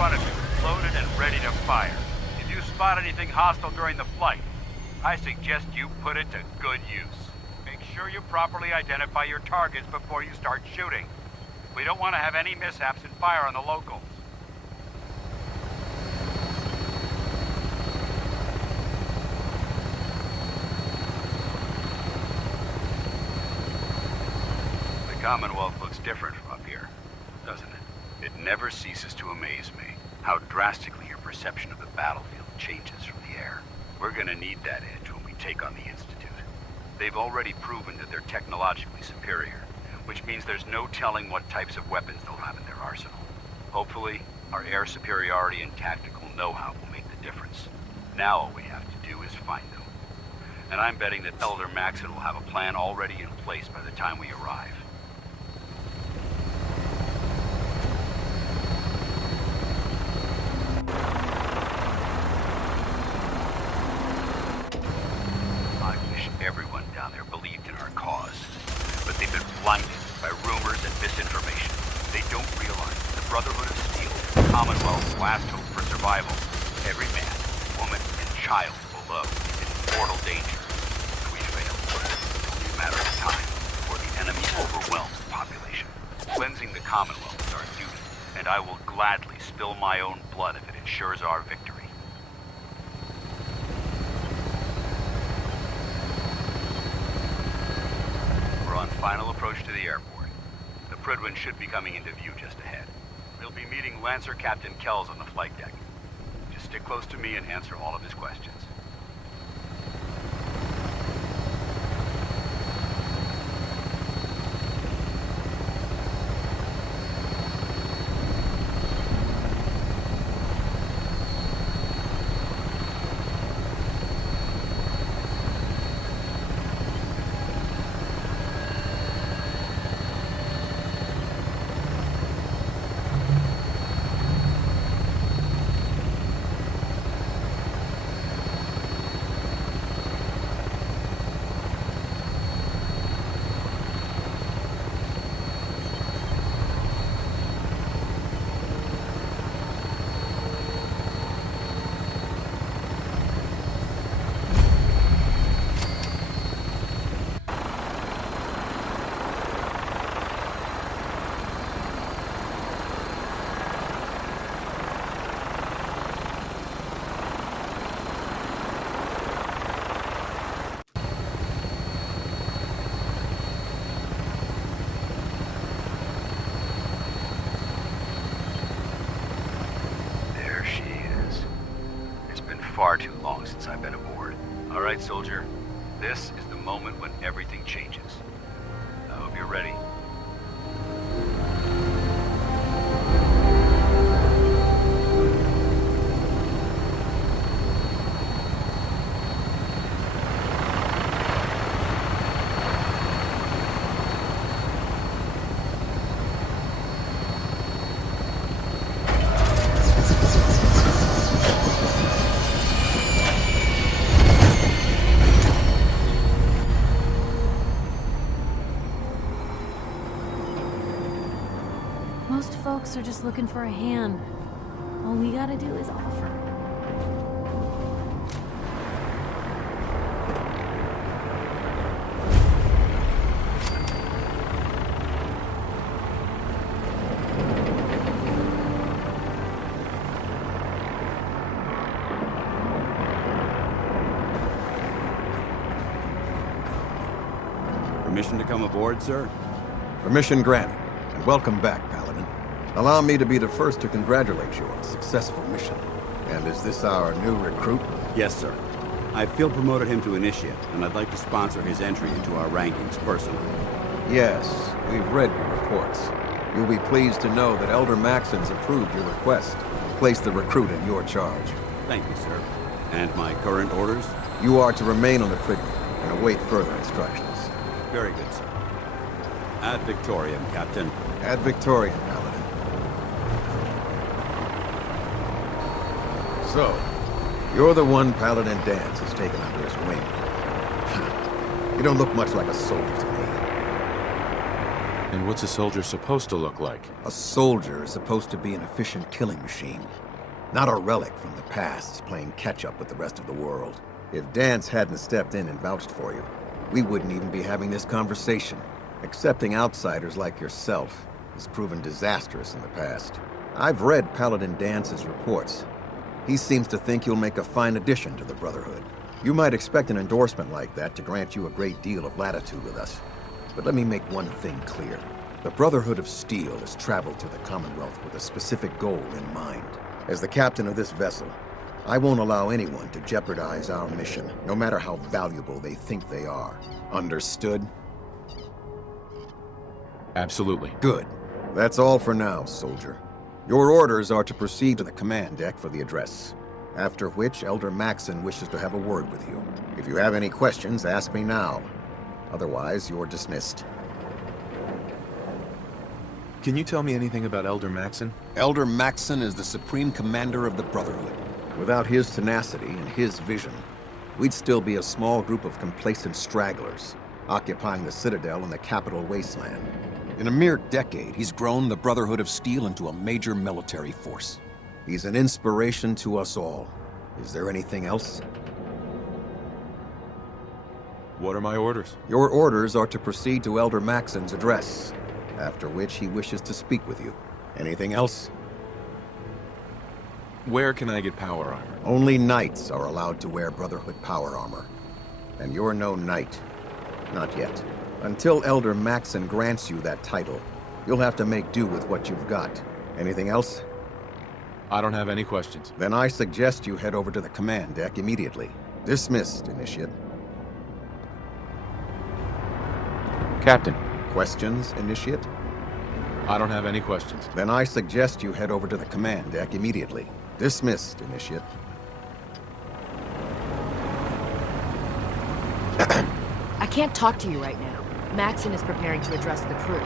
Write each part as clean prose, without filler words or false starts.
front of you, loaded and ready to fire. If you spot anything hostile during the flight, I suggest you put it to good use. Make sure you properly identify your targets before you start shooting. We don't want to have any mishaps and fire on the locals. The Commonwealth looks different from up here, doesn't it? It never ceases to amaze me how drastically your perception of the battlefield changes from the air. We're gonna need that edge when we take on the Institute. They've already proven that they're technologically superior, which means there's no telling what types of weapons they'll have in their arsenal. Hopefully, our air superiority and tactical know-how will make the difference. Now all we have to do is find them. And I'm betting that Elder Maxon will have a plan already in place by the time we arrive. I wish everyone down there believed in our cause, but they've been blinded by rumors and misinformation. They don't realize the Brotherhood of Steel, the Commonwealth's last hope for survival. Every man, woman, and child below is in mortal danger. If we fail, it's only a matter of time before the enemy overwhelms the population. Cleansing the Commonwealth is our duty, and I will gladly spill my own blood if it ensures our victory. We're on final approach to the airport. The Prydwen should be coming into view just ahead. We'll be meeting Lancer Captain Kells on the flight deck. Just stick close to me and answer all of his questions. Far too long since I've been aboard. All right, soldier. This is the moment when everything changes. I hope you're ready. Most folks are just looking for a hand. All we gotta do is offer. Permission to come aboard, sir? Permission granted, and welcome back, Paladin. Allow me to be the first to congratulate you on a successful mission. And is this our new recruit? Yes, sir. I field promoted him to Initiate, and I'd like to sponsor his entry into our rankings personally. Yes, we've read your reports. You'll be pleased to know that Elder Maxon's approved your request to place the recruit in your charge. Thank you, sir. And my current orders? You are to remain on the Prydwen and await further instructions. Very good, sir. Ad Victoriam, Captain. Ad Victoriam, Paladin. So, you're the one Paladin Danse has taken under his wing. You don't look much like a soldier to me. And what's a soldier supposed to look like? A soldier is supposed to be an efficient killing machine, not a relic from the past playing catch-up with the rest of the world. If Dance hadn't stepped in and vouched for you, we wouldn't even be having this conversation. Accepting outsiders like yourself has proven disastrous in the past. I've read Paladin Dance's reports. He seems to think you'll make a fine addition to the Brotherhood. You might expect an endorsement like that to grant you a great deal of latitude with us. But let me make one thing clear. The Brotherhood of Steel has traveled to the Commonwealth with a specific goal in mind. As the captain of this vessel, I won't allow anyone to jeopardize our mission, no matter how valuable they think they are. Understood? Absolutely. Good. That's all for now, soldier. Your orders are to proceed to the command deck for the address, after which Elder Maxon wishes to have a word with you. If you have any questions, ask me now. Otherwise, you're dismissed. Can you tell me anything about Elder Maxon? Elder Maxon is the Supreme Commander of the Brotherhood. Without his tenacity and his vision, we'd still be a small group of complacent stragglers, occupying the Citadel and the capital wasteland. In a mere decade, he's grown the Brotherhood of Steel into a major military force. He's an inspiration to us all. Is there anything else? What are my orders? Your orders are to proceed to Elder Maxon's address, after which he wishes to speak with you. Anything else? Where can I get power armor? Only knights are allowed to wear Brotherhood power armor. And you're no knight. Not yet. Until Elder Maxon grants you that title, you'll have to make do with what you've got. Anything else? I don't have any questions. Then I suggest you head over to the command deck immediately. Dismissed, Initiate. Captain. Questions, Initiate? I don't have any questions. Then I suggest you head over to the command deck immediately. Dismissed, Initiate. I can't talk to you right now. Maxon is preparing to address the crew.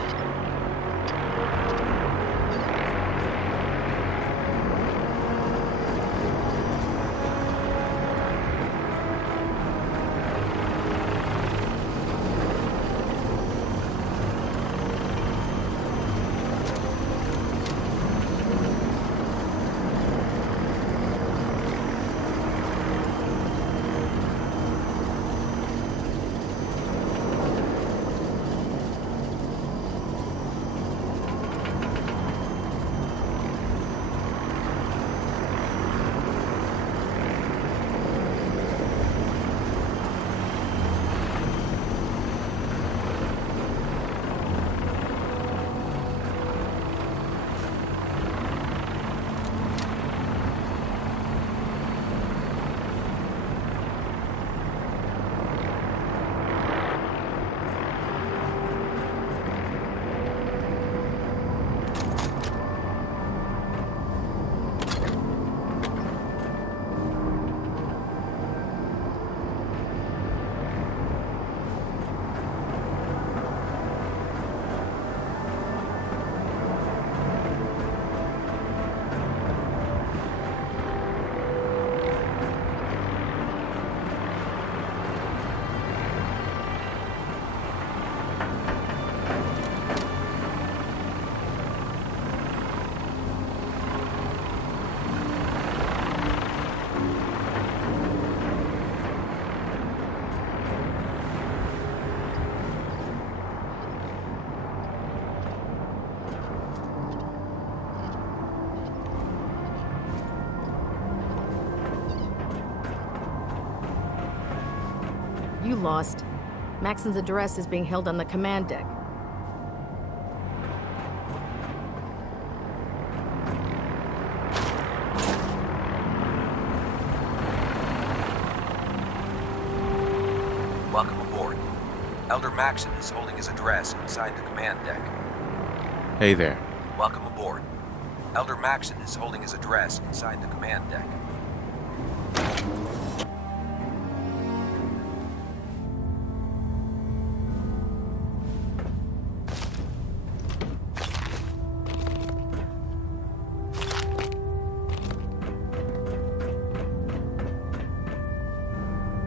You lost. Maxon's address is being held on the command deck. Welcome aboard. Elder Maxon is holding his address inside the command deck. Hey there. Welcome aboard. Elder Maxon is holding his address inside the command deck.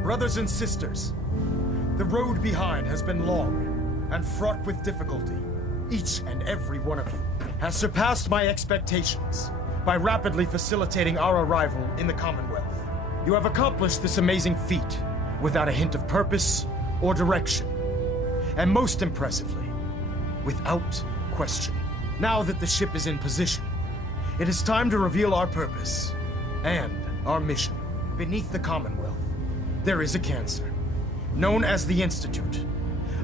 Brothers and sisters, the road behind has been long and fraught with difficulty. Each and every one of you has surpassed my expectations by rapidly facilitating our arrival in the Commonwealth. You have accomplished this amazing feat without a hint of purpose or direction. And most impressively, without question. Now that the ship is in position, it is time to reveal our purpose and our mission. Beneath the Commonwealth, there is a cancer, known as the Institute.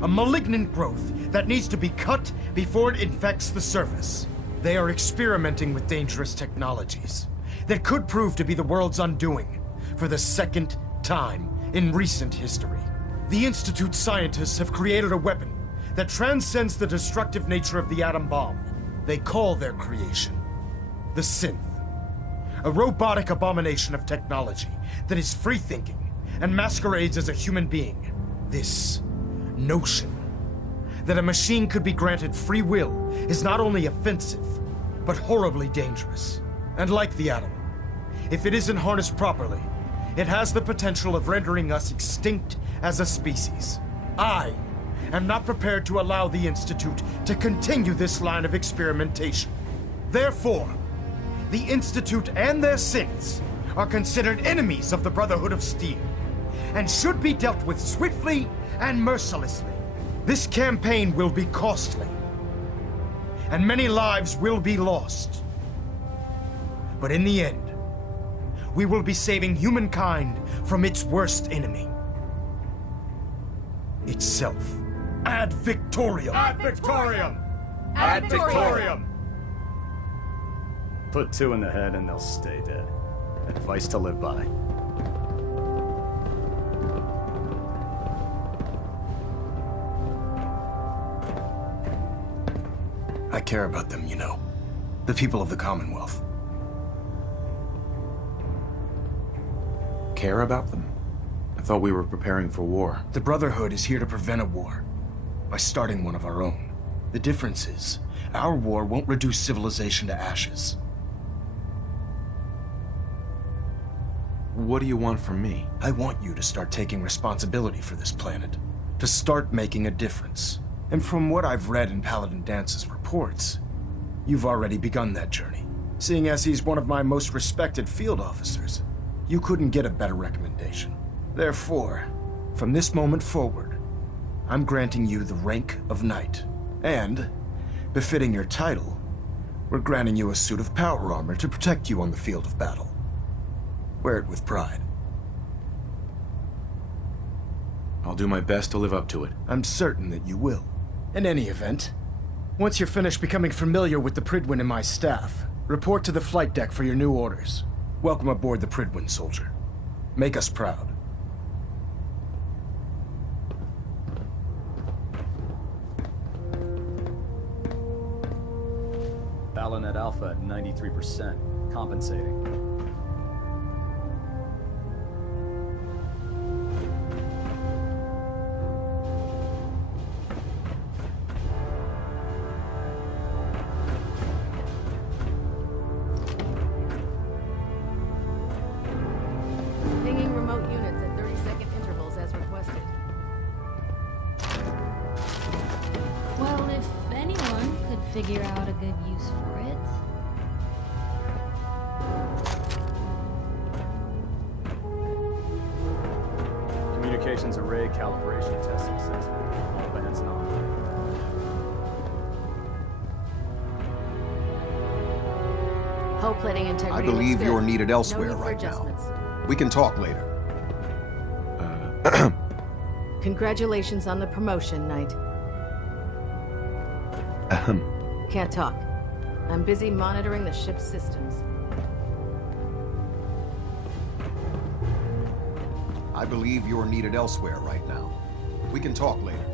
A malignant growth that needs to be cut before it infects the surface. They are experimenting with dangerous technologies that could prove to be the world's undoing for the second time in recent history. The Institute scientists have created a weapon that transcends the destructive nature of the atom bomb. They call their creation the Synth. A robotic abomination of technology that is free-thinking and masquerades as a human being. This notion that a machine could be granted free will is not only offensive, but horribly dangerous. And like the atom, if it isn't harnessed properly, it has the potential of rendering us extinct as a species. I am not prepared to allow the Institute to continue this line of experimentation. Therefore, the Institute and their synths are considered enemies of the Brotherhood of Steel, and should be dealt with swiftly and mercilessly. This campaign will be costly, and many lives will be lost. But in the end, we will be saving humankind from its worst enemy. Itself. Ad Victoriam! Ad Victoriam! Ad Victoriam! Put 2 in the head and they'll stay dead. Advice to live by. I care about them, you know. The people of the Commonwealth. Care about them? I thought we were preparing for war. The Brotherhood is here to prevent a war by starting one of our own. The difference is, our war won't reduce civilization to ashes. What do you want from me? I want you to start taking responsibility for this planet. To start making a difference. And from what I've read in Paladin Dance's reports, you've already begun that journey. Seeing as he's one of my most respected field officers, you couldn't get a better recommendation. Therefore, from this moment forward, I'm granting you the rank of Knight. And, befitting your title, we're granting you a suit of power armor to protect you on the field of battle. Wear it with pride. I'll do my best to live up to it. I'm certain that you will. In any event, once you're finished becoming familiar with the Prydwen and my staff, report to the flight deck for your new orders. Welcome aboard the Prydwen, soldier. Make us proud. Balonet Alpha at 93%. Compensating. Pinging remote units at 30-second intervals as requested. Well, if anyone could figure out a good use for it. Communications array calibration test successful. All bands on. Hull plating integrity. I believe looks good. you're needed No elsewhere need for right now. adjustments. We can talk later. Congratulations on the promotion, Knight. Can't talk. I'm busy monitoring the ship's systems. I believe you're needed elsewhere right now. We can talk later.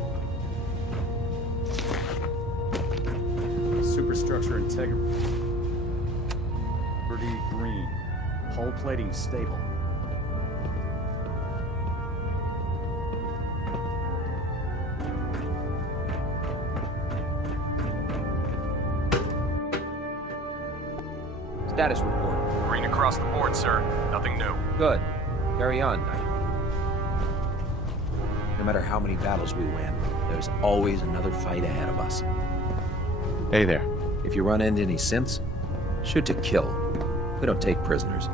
Superstructure integrity. Pretty green. Hull plating stable. Status report. Green across the board, sir. Nothing new. Good. Carry on, Knight. No matter how many battles we win, there's always another fight ahead of us. Hey there. If you run into any synths, shoot to kill. We don't take prisoners.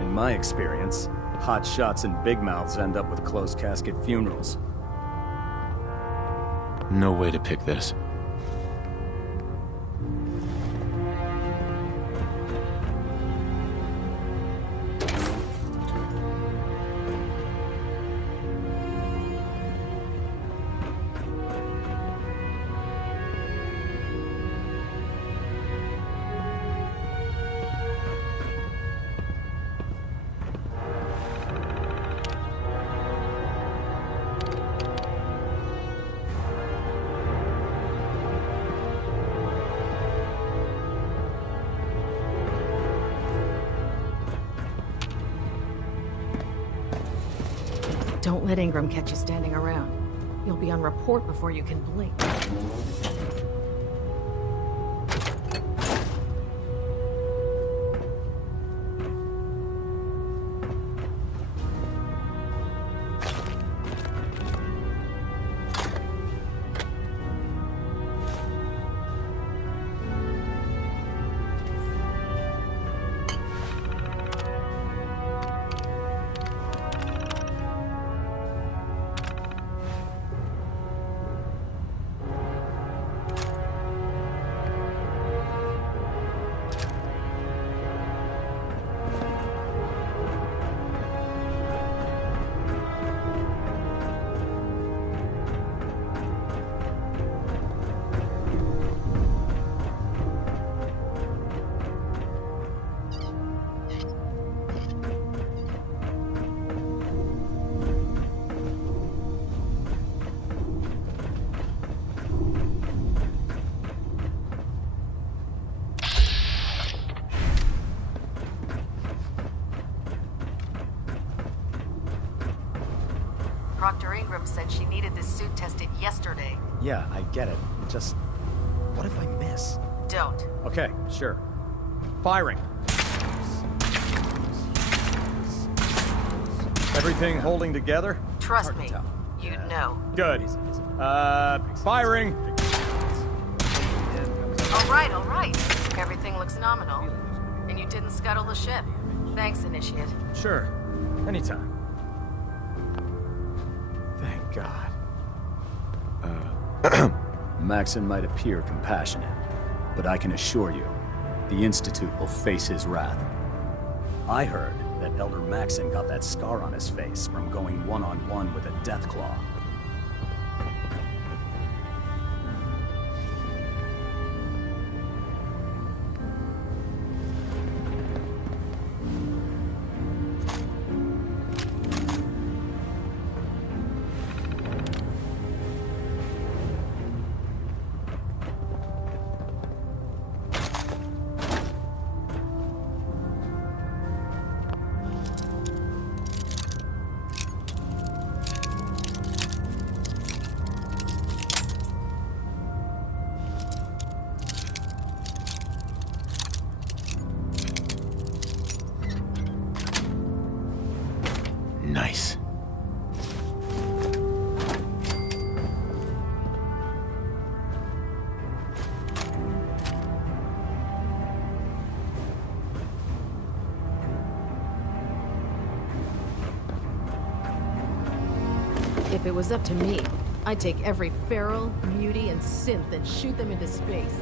In my experience, hot shots and big mouths end up with closed casket funerals. No way to pick this. Don't let Ingram catch you standing around. You'll be on report before you can blink. Dr. Ingram said she needed this suit tested yesterday. Yeah, I get it. Just... what if I miss? Don't. Okay, sure. Firing. Everything holding together? Trust me, you'd know. Good. Firing! All right. Everything looks nominal. And you didn't scuttle the ship. Thanks, Initiate. Sure. Anytime. Thank God. Maxon might appear compassionate, but I can assure you, the Institute will face his wrath. I heard that Elder Maxon got that scar on his face from going one-on-one with a Deathclaw. Nice. If it was up to me, I'd take every feral, mutie, and synth and shoot them into space.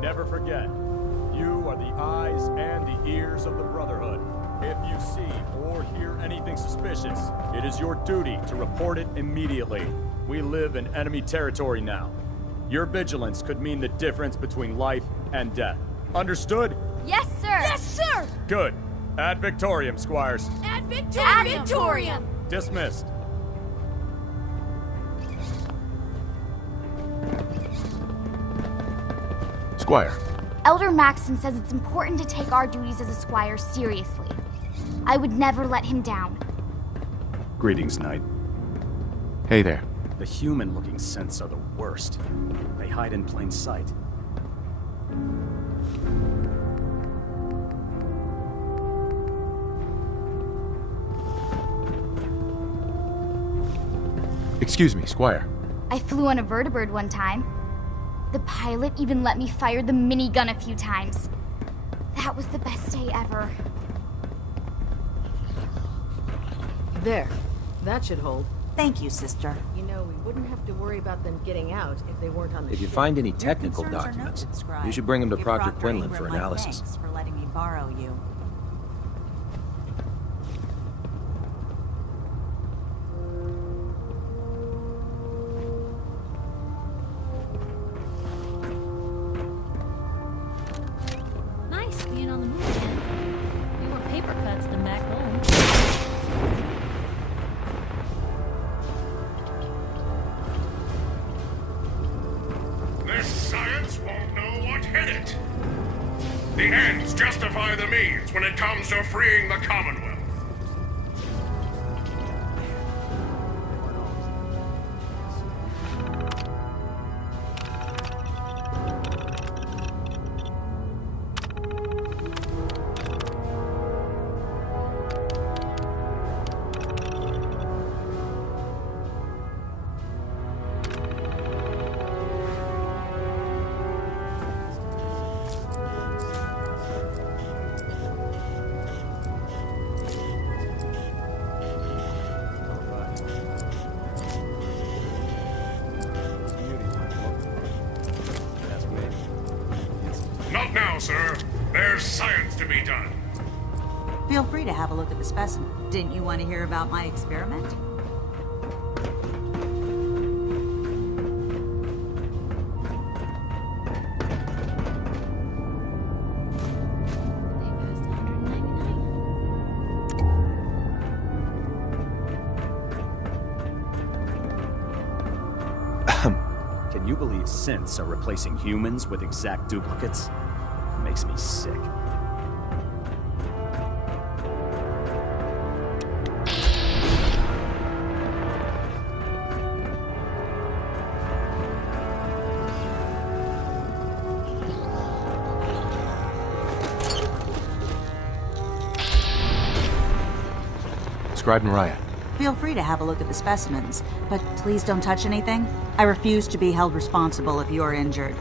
Never forget, you are the eyes and the ears of the Brotherhood. If you see or hear anything suspicious, it is your duty to report it immediately. We live in enemy territory now. Your vigilance could mean the difference between life and death. Understood? Yes, sir! Yes, sir! Good. Ad Victoriam, Squires. Ad Victoriam! Ad Victoriam! Dismissed. Squire. Elder Maxon says it's important to take our duties as a squire seriously. I would never let him down. Greetings, Knight. Hey there. The human-looking synths are the worst. They hide in plain sight. Excuse me, Squire. I flew on a vertibird one time. The pilot even let me fire the minigun a few times. That was the best day ever. There. That should hold. Thank you, sister. You know, we wouldn't have to worry about them getting out if they weren't on the If you ship. find any technical documents, you should bring them to Proctor Quinlan for analysis. Thanks for letting me borrow you. Nice being on the move again. Fewer paper cuts than back home. This science won't know what hit it. The ends justify the means when it comes to freeing the Commonwealth. Not now, sir. There's science to be done. Feel free to have a look at the specimen. Didn't you want to hear about my experiment? Can you believe synths are replacing humans with exact duplicates? It makes me sick. Scribe Mariah. Feel free to have a look at the specimens, but please don't touch anything. I refuse to be held responsible if you are injured.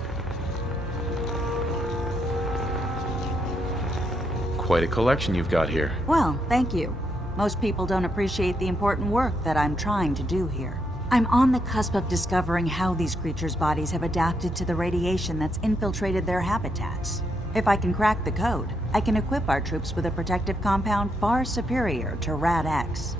Quite a collection you've got here. Well, thank you. Most people don't appreciate the important work that I'm trying to do here. I'm on the cusp of discovering how these creatures' bodies have adapted to the radiation that's infiltrated their habitats. If I can crack the code, I can equip our troops with a protective compound far superior to Rad-X.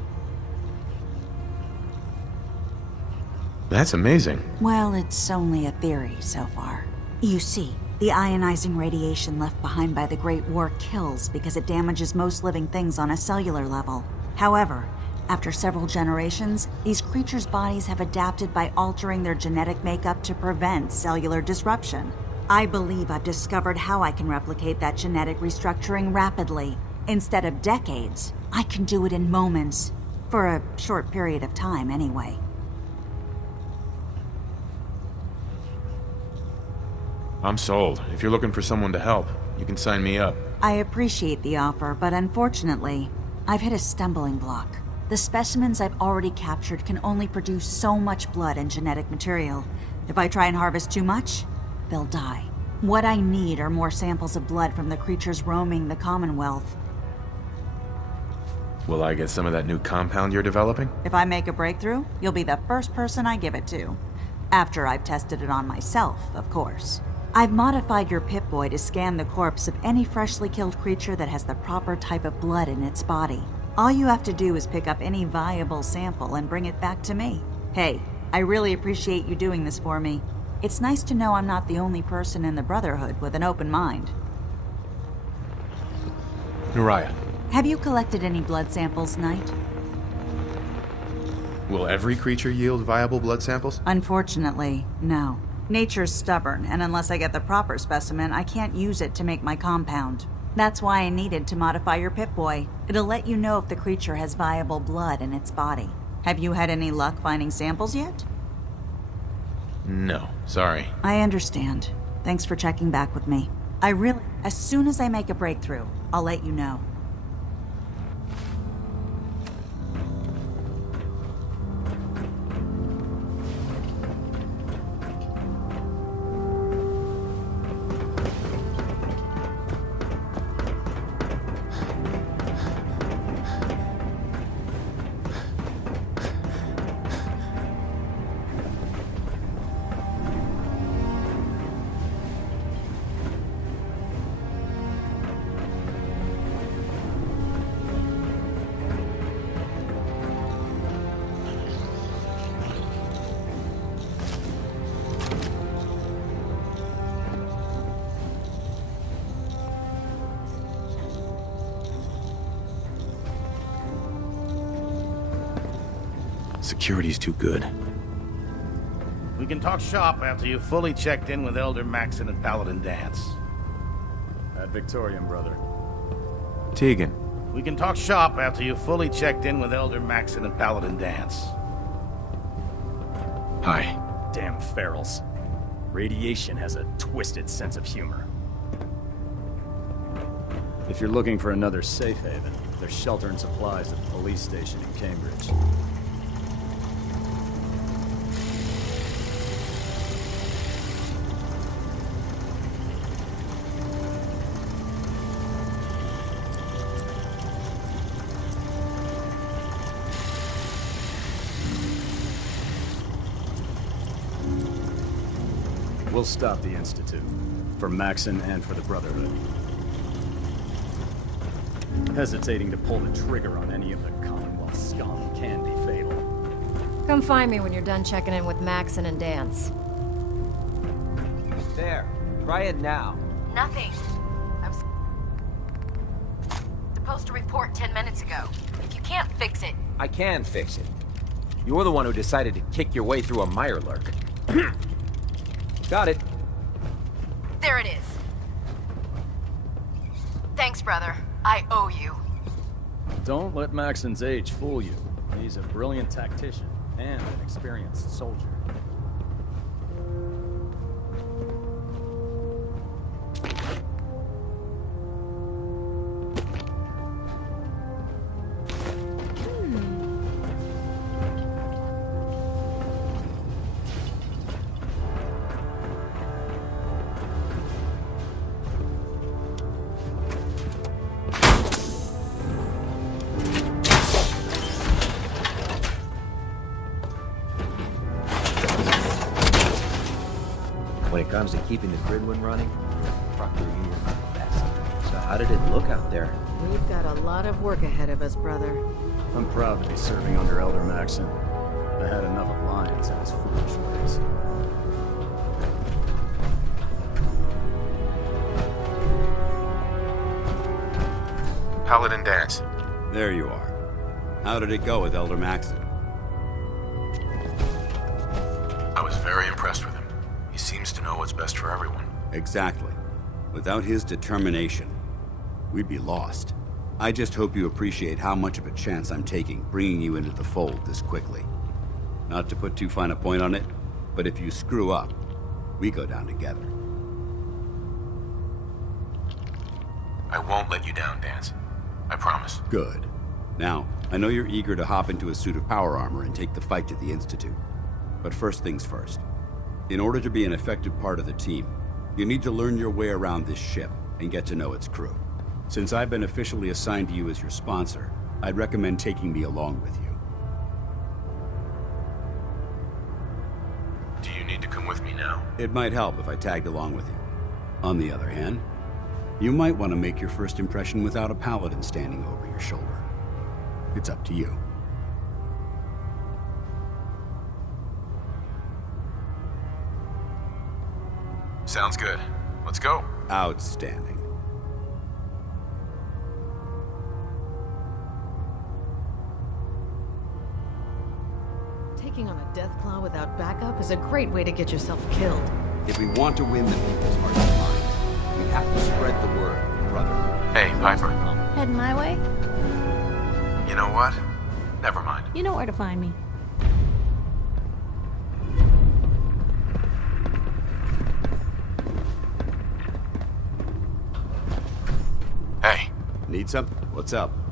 That's amazing. Well, it's only a theory so far. You see, the ionizing radiation left behind by the Great War kills because it damages most living things on a cellular level. However, after several generations, these creatures' bodies have adapted by altering their genetic makeup to prevent cellular disruption. I believe I've discovered how I can replicate that genetic restructuring rapidly. Instead of decades, I can do it in moments. For a short period of time, anyway. I'm sold. If you're looking for someone to help, you can sign me up. I appreciate the offer, but unfortunately, I've hit a stumbling block. The specimens I've already captured can only produce so much blood and genetic material. If I try and harvest too much, they'll die. What I need are more samples of blood from the creatures roaming the Commonwealth. Will I get some of that new compound you're developing? If I make a breakthrough, you'll be the first person I give it to. After I've tested it on myself, of course. I've modified your Pip-Boy to scan the corpse of any freshly killed creature that has the proper type of blood in its body. All you have to do is pick up any viable sample and bring it back to me. Hey, I really appreciate you doing this for me. It's nice to know I'm not the only person in the Brotherhood with an open mind. Nariah. Have you collected any blood samples, Knight? Will every creature yield viable blood samples? Unfortunately, no. Nature's stubborn, and unless I get the proper specimen, I can't use it to make my compound. That's why I needed to modify your Pip-Boy. It'll let you know if the creature has viable blood in its body. Have you had any luck finding samples yet? No, sorry. I understand. Thanks for checking back with me. As soon as I make a breakthrough, I'll let you know. Security's too good. We can talk shop after you've fully checked in with Elder Maxon and Paladin Dance. That Victorian, brother. Tegan. We can talk shop after you've fully checked in with Elder Maxon and Paladin Dance. Hi. Damn ferals. Radiation has a twisted sense of humor. If you're looking for another safe haven, there's shelter and supplies at the police station in Cambridge. We'll stop the Institute. For Maxon and for the Brotherhood. Hesitating to pull the trigger on any of the Commonwealth scum can be fatal. Come find me when you're done checking in with Maxon and Dance. There. Try it now. Nothing. I was supposed to report 10 minutes ago. If you can't fix it... I can fix it. You're the one who decided to kick your way through a Mirelurk. Got it. There it is. Thanks, brother. I owe you. Don't let Maxon's age fool you. He's a brilliant tactician and an experienced soldier. When it comes to keeping the Prydwen running, Proctor, you're the best. So how did it look out there? We've got a lot of work ahead of us, brother. I'm proud to be serving under Elder Maxon. I had enough of Lyons and his foolish ways. Paladin Dance. There you are. How did it go with Elder Maxon? I was very impressed with him. He seems to know what's best for everyone. Exactly. Without his determination, we'd be lost. I just hope you appreciate how much of a chance I'm taking bringing you into the fold this quickly. Not to put too fine a point on it, but if you screw up, we go down together. I won't let you down, Dance. I promise. Good. Now, I know you're eager to hop into a suit of power armor and take the fight to the Institute. But first things first. In order to be an effective part of the team, you need to learn your way around this ship and get to know its crew. Since I've been officially assigned to you as your sponsor, I'd recommend taking me along with you. Do you need to come with me now? It might help if I tagged along with you. On the other hand, you might want to make your first impression without a paladin standing over your shoulder. It's up to you. Sounds good. Let's go. Outstanding. Take Taking on a Deathclaw without backup is a great way to get yourself killed. If we want to win the people's hearts and minds, we have to spread the word of the Brotherhood. Hey, Piper. Heading my way? You know what? Never mind. You know where to find me. Hey. Need something? What's up?